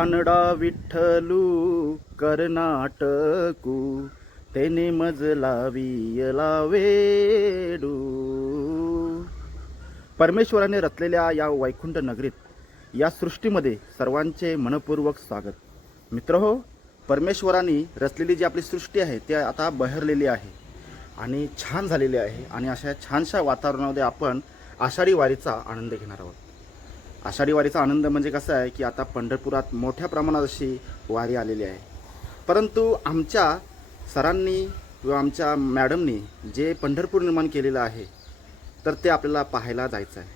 कानडा विठ्ठलू कर्नाटकू तेने मजला वियला वेडू. परमेश्वराने रचलेल्या या वैकुंठ नगरीत या सृष्टीमध्ये सर्वांचे मनपूर्वक स्वागत. मित्रहो, परमेश्वराने रचलेली जी आपली सृष्टी आहे ती आता बहरलेली आहे आणि छान झालेली आहे आणि अशा छानशा वातावरणामध्ये आपण आषाढी वारीचा आनंद घेणार आहोत. आषाढी वारीचा आनंद म्हणजे कसं आहे की आता पंढरपुरात मोठ्या प्रमाणात अशी वारी आलेली आहे. परंतु आमच्या सरांनी किंवा आमच्या मॅडमनी जे पंढरपूर निर्माण केलेलं आहे तर ते आपल्याला पाहायला जायचं आहे.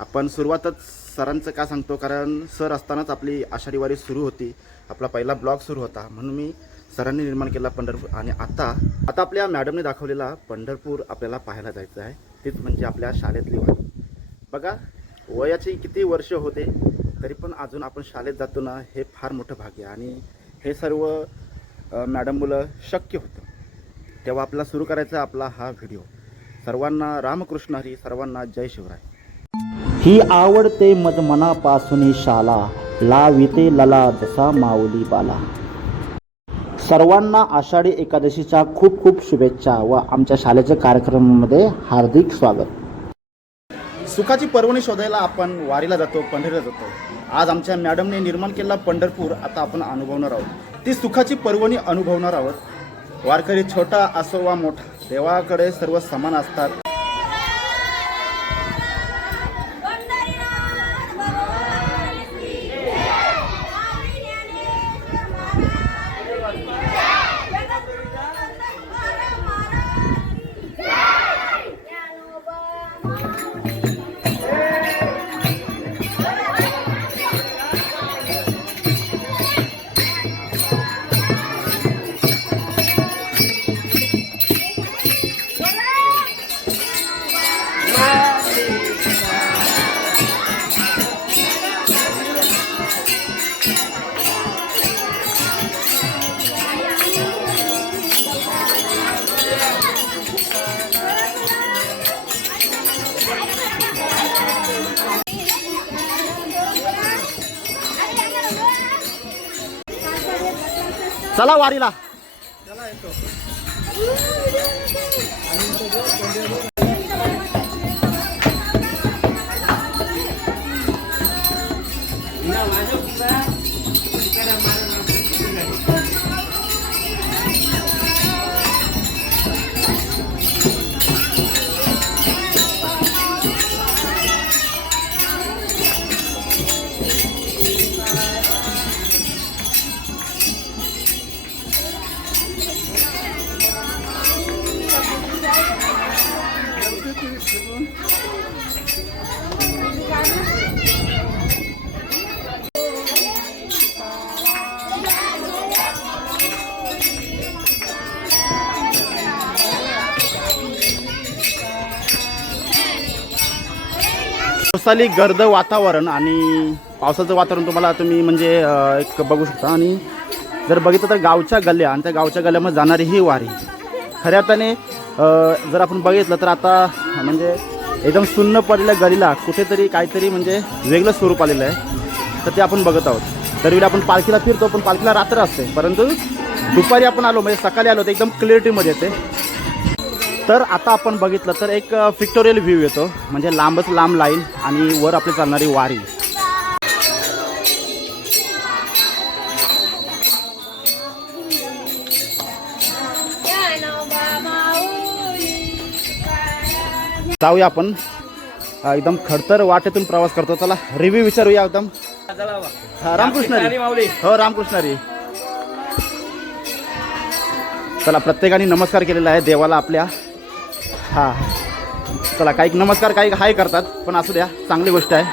आपण सुरुवातच सरांचं का सांगतो, कारण सर असतानाच आपली आषाढी वारी सुरू होती, आपला पहिला ब्लॉग सुरू होता, म्हणून मी सरांनी निर्माण केला पंढरपूर. आणि आता आपल्या मॅडमने दाखवलेला पंढरपूर आपल्याला पाहायला जायचं आहे. तीच म्हणजे आपल्या शाळेतली वारी. बघा, वयाची किती वर्ष होते तरी पण अजून आपण शाळेत जातो ना, हे फार मोठं भाग्य. आणि हे सर्व मॅडम मुलं शक्य होतं. तेव्हा आपल्याला सुरू करायचा आपला हा व्हिडिओ. सर्वांना रामकृष्ण हरी, सर्वांना जय शिवराय. ही आवडते मज मनापासून शाला, लाविते लला जसा माऊली बाला. सर्वांना आषाढी एकादशीच्या खूप खूप शुभेच्छा व आमच्या शाळेच्या कार्यक्रमामध्ये हार्दिक स्वागत. सुखाची पर्वणी शोधायला आपण वारीला जातो, पंढरीला जातो. आज आमच्या मॅडमने निर्माण केलेला पंढरपूर आता आपण अनुभवणार आहोत. ती सुखाची पर्वणी अनुभवणार आहोत. वारकरी छोटा असो वा मोठा, देवाकडे सर्व समान असतात. चला वारीला. पावसाळी गर्द वातावरण आणि पावसाचं वातावरण तुम्ही म्हणजे एक बघू शकता. आणि जर बघितलं तर गावच्या गल्ल्या आणि त्या गावच्या गल्ल्यामध्ये जाणारी ही वारी खऱ्या अर्थाने जर आपण बघितलं तर आता म्हणजे एकदम सुन्न पडलेल्या गलीला कुठेतरी काहीतरी म्हणजे वेगळं स्वरूप आलेलं आहे. तर ते आपण बघत आहोत. दरवेळी आपण पालखीला फिरतो पण पालखीला रात्र असते, परंतु दुपारी आपण आलो म्हणजे सकाळी आलो तर एकदम क्लिअरिटीमध्ये येते. तर आता आपण बघितलं तर एक पिक्टोरियल व्ह्यू येतो, म्हणजे लांबच लांब लाईन आणि वर आपली चालणारी वारी. जाऊया आपण. एकदम खडतर वाटेतून प्रवास करतो. चला रिव्ह्यू विचारूया एकदम. रामकृष्ण हरी. हो, रामकृष्ण हरी. चला, प्रत्येकाने नमस्कार केलेला आहे देवाला आपल्या. हां, चला, काही नमस्कार काही हाय करतात, पण असू द्या, चांगली गोष्ट आहे.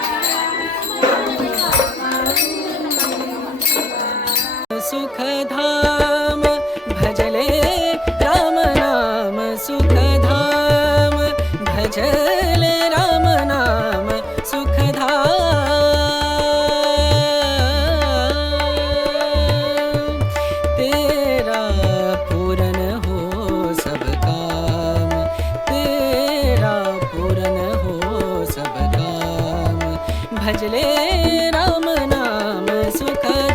सुखधाम भजले राम नाम, सुखधाम भजले राम नाम, सुखधाम तेरा पूर्ण हो सब काम, तेरा पूर्ण हो सब काम, भजले राम नाम सुखधाम.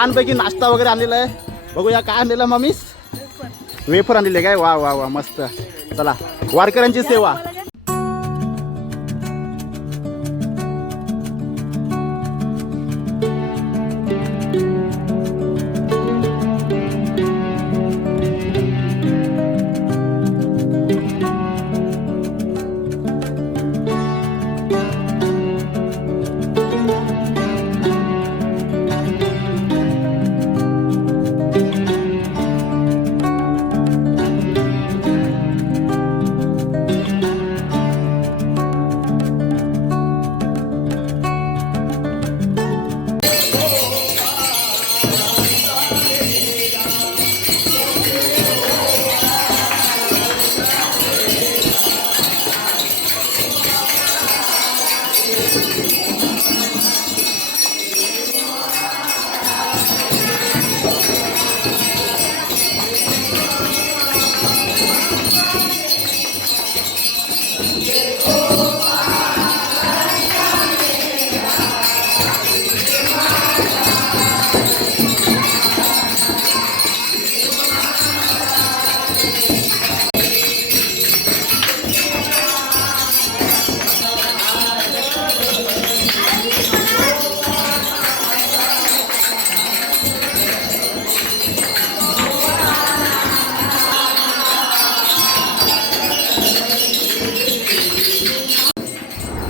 छानपैकी नाश्ता वगैरे आणलेला आहे. बघूया काय आणलेलं मम्मीस. वेफर आणलेले काय. वा वा वा मस्त. चला वारकऱ्यांची सेवा.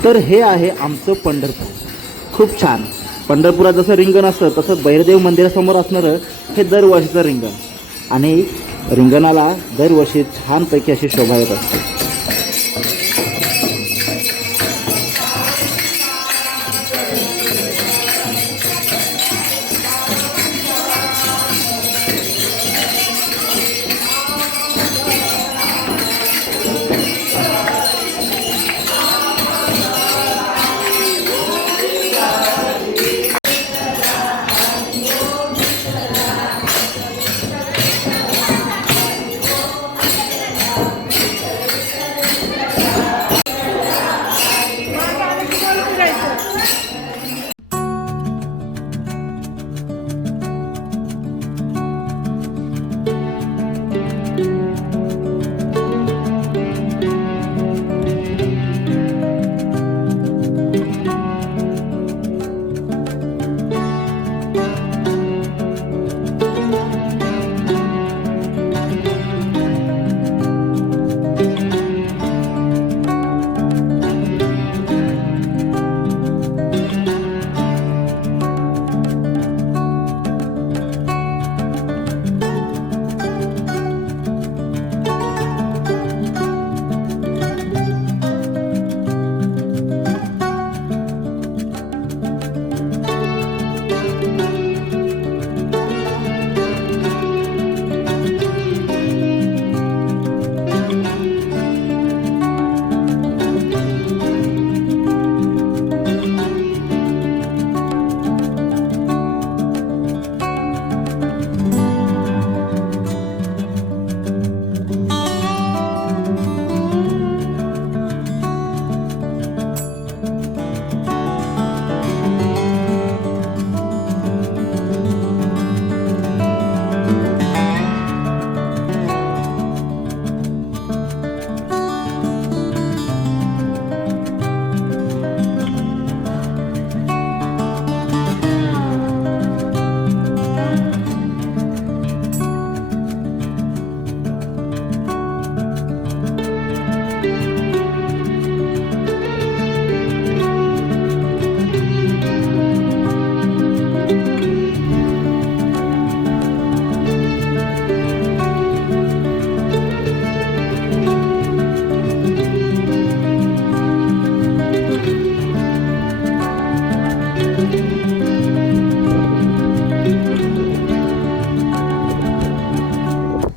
तर हे आहे आमचं पंढरपूर. खूप छान. पंढरपुरात जसं रिंगण असतं तसं भैरदेव मंदिरासमोर असणारं हे दरवर्षीचं रिंगण. आणि रिंगणाला दरवर्षी छानपैकी अशी शोभा येत असते.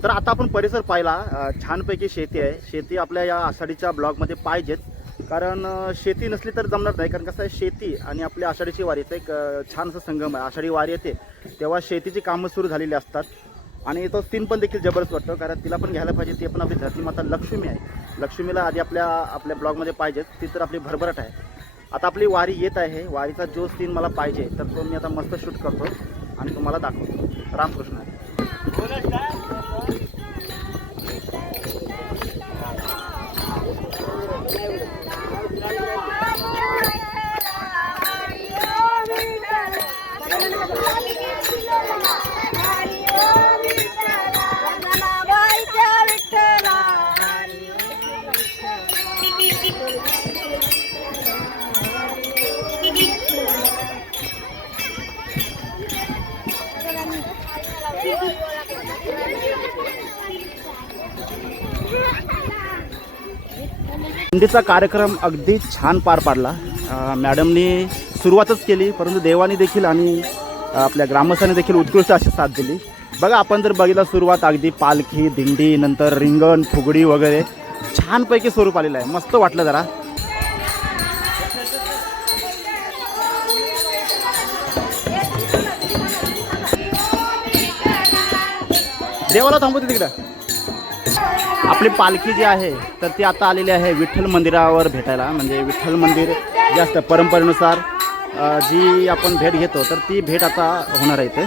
तर आता आपण परिसर पाहिला. छानपैकी शेती आहे. शेती आपल्या या आषाढीच्या ब्लॉगमध्ये पाहिजेच, कारण शेती नसली तर जमणार नाही. कारण कसं आहे, शेती आणि आपल्या आषाढीची वारीचं एक छान असं संगम आहे. आषाढी वारी येते तेव्हा शेतीची कामं सुरू झालेली असतात आणि तो सीन पण देखील जबरदस्त वाटतो, कारण तिला पण घ्यायला पाहिजे. ती पण आपली धरती माता लक्ष्मी आहे. लक्ष्मीला आधी आपल्या ब्लॉगमध्ये पाहिजेच. ती तर आपली भरभराट आहे. आता आपली वारी येत आहे. वारीचा जो सीन मला पाहिजे तर तो मी आता मस्त शूट करतो आणि तुम्हाला दाखवतो. रामकृष्ण हरी. दिंडीचा कार्यक्रम अगदी छान पार पाडला. मॅडमनी सुरुवातच केली, परंतु देवानी देखील आणि आपल्या ग्रामस्थांनी देखील उत्कृष्ट अशी साथ दिली. बघा, आपण जर बघितलं सुरुवात अगदी पालखी, दिंडी, नंतर रिंगण, फुगडी वगैरे छानपैकी स्वरूप आलेलं आहे. मस्त वाटलं जरा. देवाला थांबवते तिकडं. आपली पालखी जी आहे तर ती आता आलेली आहे विठ्ठल मंदिरावर भेटायला. म्हणजे विठ्ठल मंदिर जास्त परंपरेनुसार जी आपण भेट घेतो तर ती भेट आता होणार आहे इथे.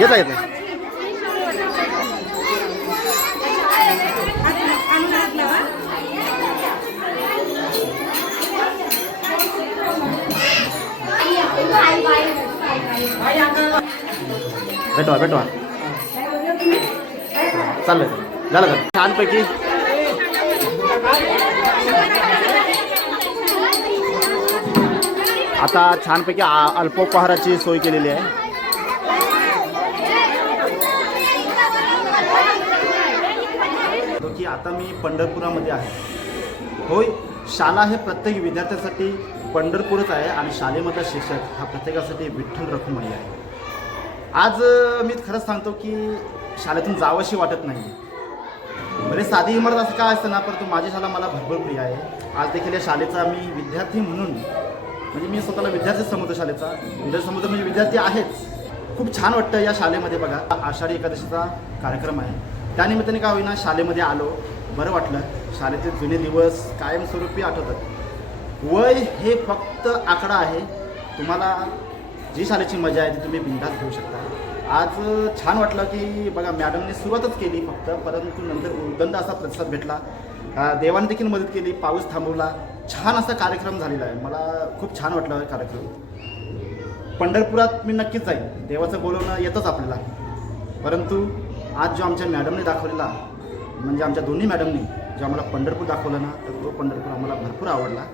येता येतं. भेटवा भेटवा. चाललं झालं का छानपैकी आता छानपैकी अल्पोपहाराची सोय केलेली आहे. की आता मी पंढरपुरामध्ये आहे. होय, शाळा हे प्रत्येक विद्यार्थ्यासाठी पंढरपूरच आहे आणि शाळेमधला शिक्षक हा प्रत्येकासाठी विठ्ठल रखुमाई आहे. आज मी खरंच सांगतो की शाळेतून जावंशी वाटत नाही. बरे साधी इमारत असं काय असतं ना, परंतु माझी शाळा मला भरपूर प्रिय आहे. आज देखील या शाळेचा मी विद्यार्थी म्हणून, म्हणजे मी स्वतःला विद्यार्थी समजतो. शाळेचा विद्यार्थी समजतो म्हणजे विद्यार्थी आहेच. खूप छान वाटतं या शाळेमध्ये. बघा, आषाढी एकादशीचा कार्यक्रम आहे. त्यानिमित्ताने काय होईना शाळेमध्ये आलो, बरं वाटलं. शाळेचे जुने दिवस कायमस्वरूपी आठवतात. वय हे फक्त आकडा आहे. तुम्हाला जी शाळेची मजा आहे ती तुम्ही बिनधास्त घेऊ शकता. आज छान वाटलं की बघा, मॅडमने सुरुवातच केली फक्त, परंतु नंतर उदंड असा प्रतिसाद भेटला. देवाने देखील मदत केली, पाऊस थांबवला. छान असा कार्यक्रम झालेला आहे. मला खूप छान वाटला कार्यक्रम. पंढरपुरात मी नक्कीच जाईल. देवाचं बोलवणं येतच आपल्याला. परंतु आज जो आमच्या मॅडमने दाखवलेला, म्हणजे आमच्या दोन्ही मॅडमनी जो आम्हाला पंढरपूर दाखवलं ना, तर तो पंढरपूर आम्हाला भरपूर आवडला.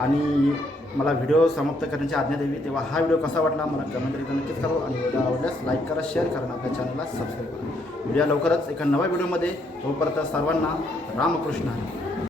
आणि मला व्हिडिओ समाप्त करण्याची आज्ञा द्यावी. तेव्हा हा व्हिडिओ कसा वाटला मला कमेंट एकदा नक्कीच करा. आणि व्हिडिओ आवडल्यास लाईक करा, शेअर करा, आपल्या चॅनलला सबस्क्राईब करा. व्हिडिओ लवकरच एका नव्या व्हिडिओमध्ये. तोपर्यंत सर्वांना रामकृष्ण.